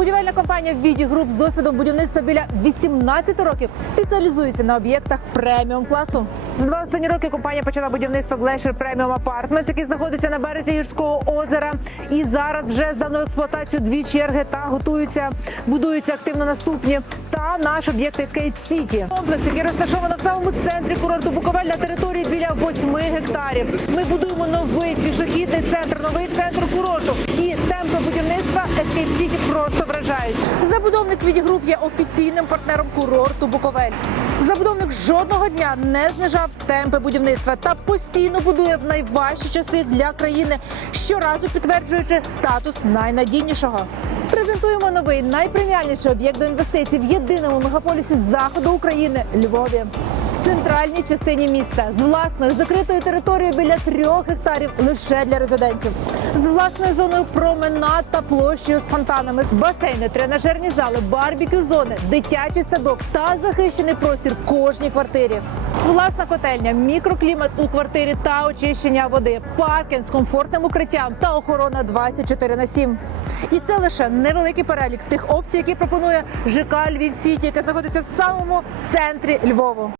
Будівельна компанія Віді Груп з досвідом будівництва біля 18 років спеціалізується на об'єктах преміум класу. За два останні роки компанія почала будівництво Glacier Premium Apartments, який знаходиться на березі гірського озера. І зараз вже здано експлуатацію дві черги та готуються, будуються активно наступні. Та наш об'єкт Escape City. Комплекс, який розташовано в самому центрі курорту Буковель на території біля 8 гектарів. Ми будуємо новий пішохідний центр, новий центр курорту. Забудовник Відігруп є офіційним партнером курорту Буковель. Забудовник жодного дня не знижав темпи будівництва та постійно будує в найважчі часи для країни, щоразу підтверджуючи статус найнадійнішого. Презентуємо новий найпреміальніший об'єкт до інвестицій в єдиному мегаполісі заходу України Львові. Центральній частині міста з власною закритою територією біля трьох гектарів лише для резидентів, з власною зоною променад та площею з фонтанами, басейни, тренажерні зали, барбекю зони, дитячий садок та захищений простір в кожній квартирі. Власна котельня, мікроклімат у квартирі та очищення води, паркінг з комфортним укриттям та охорона 24 на 7. І це лише невеликий перелік тих опцій, які пропонує ЖК Львів Сіті, яка знаходиться в самому центрі Львову.